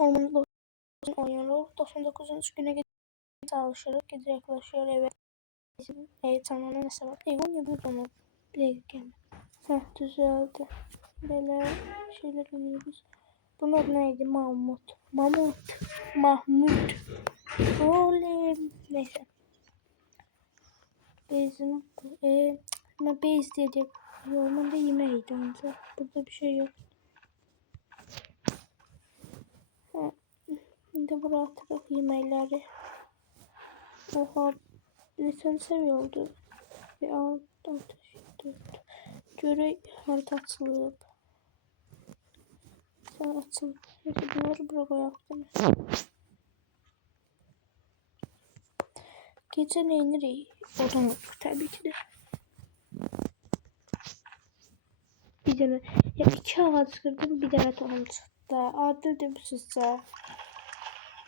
Ormanda oynuyoruz. 99. güne çalışırıq. Gecə yaklaşıyor eve. Tamamen hesap. Egon bu zaman. Bir dakika. Düzeldi. Böyle şeyler oynuyoruz. Bunun adı neydi? Mahmut. Mahmut. Oley. Neyse. Bezin. Ben bez dedim. Yorumunda yemeğiydi önce. Burada bir şey yok. Şimdi buraya atarıq yeməkləri. Oha. Neçən seviye oldu? Bir 6, 4. Görək harda açılıb. Sen açılıb. Neyse bunları bura qoyaq demək. Gecə neyinirik? Odun tabii ki de. Bir tane. Ya 2 ağaç kırdım, bir tane tohum çıktı. Adil de bu sizce.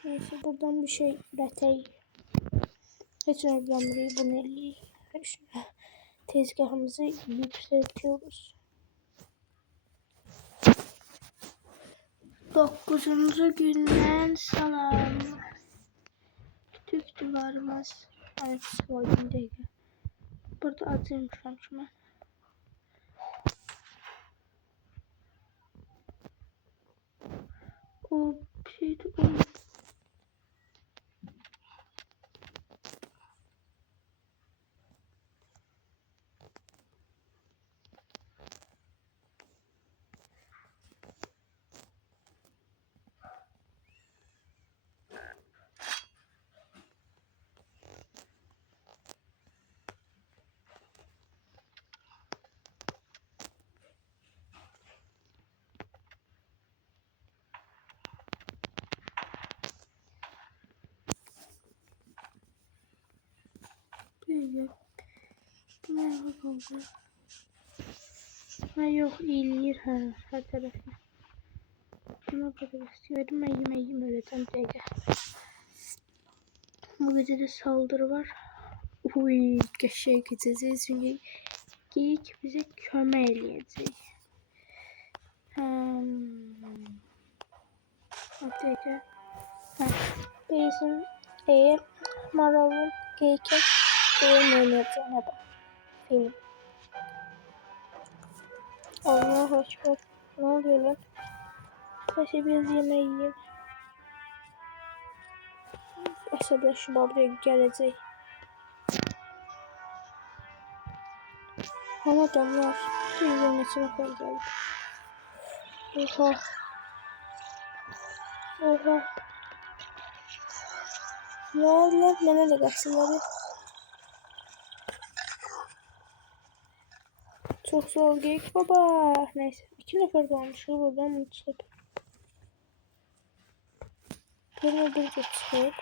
Neyse buradan bir şey üreteyim. Hiç önemli bunu eləyik. Tezgahımızı yükseltiyoruz. 9. günden salam. Kütük duvarımız. Evet, soyundaydı. Burada acıymışam ki ben. O şeydi o. Böyle. Bu ne oldu? Ha yok iyilir her tarafı. Buna kadar istiyorum. Ben yemeğimi öğreteceğim Cege. Bu gece de saldırı var. Uy, geçe gideceğiz çünkü geyik bize köme eləyəcək. Cege. Bizim maralın geyikin oyun oynayacağına bak. Film. Allah aşkına. Ne oluyor lan? Neyse biraz yemeği yiyeyim. Əsəbləşib buraya gələcək. Ama adamlar bir neçə nəfər gəldi. Oha. Oha. Ne oldu lan? Mənə də qaçınları. Çok zor geyik baba. Neyse. 2 nəfər qalmış. Buradan bunu çıxıb. Burada burada çıxıb.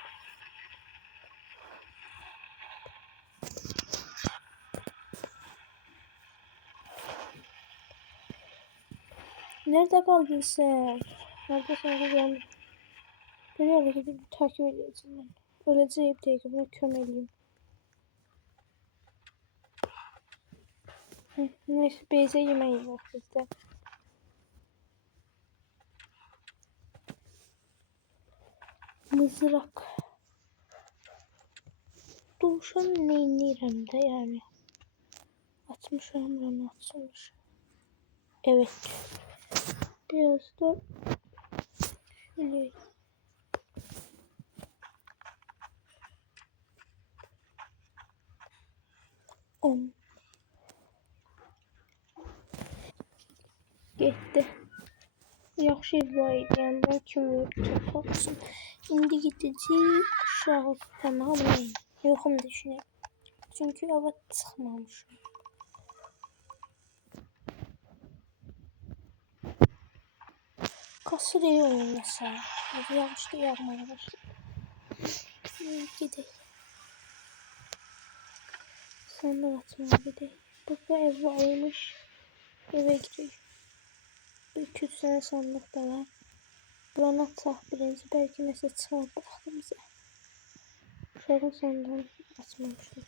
Nerede kaldın sen? Nerede sen kaldın? Beni öyle gidip takip edeceğim ben. Öleceğim diye bunu kömeliyim. Neyse beyze yemeği var bizde. Mızrak. Duşan neynirəm də yani. Atmışam buranı atılmış. Evet. Biraz da şöyle. Gitti. Yaxşı var idi. Yəni ben kimi çok olsun. İndi gidəcək uşağı tamam. Yoxum düşünürəm. Çünkü hava çıxmamışım. Kasır iyi oyun mesela. Yağışda yağmaya başladı. Gidelim. Sandık atmaya gidelim. Burada ev varmış. Eve gidelim. 200 tane sandık da var. Buranı ataq birinci. Belki nəsə çıxar baxdığımıza. Uşağın sandığını açmamışdım.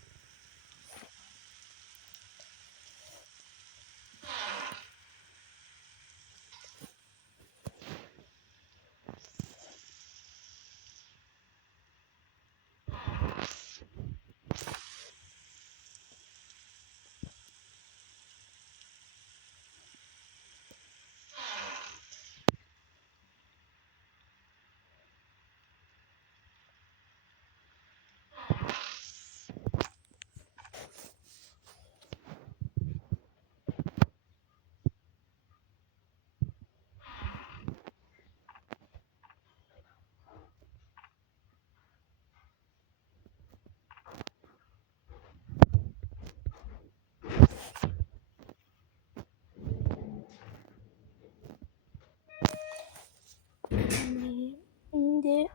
İndi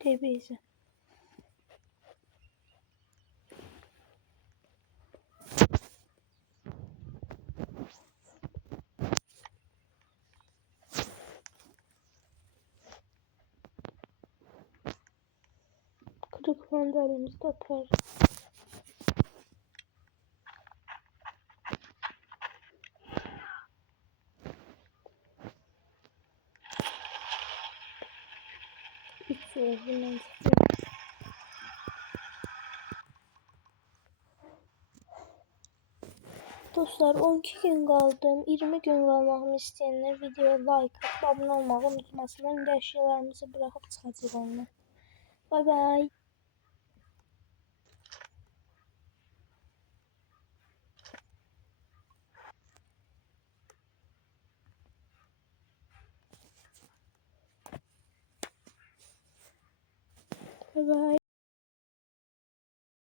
gidebiliriz. Kırık falan da elimizde atar. Hiç bundan Dostlar 12 gün qaldım. 20 gün qalmağımı istəyənlər videoya like atıp abunə olmağı unutmasınlar. İndi əşyalarımızı buraxıb çıxacağıq ondan. Bye bye. Bye bye.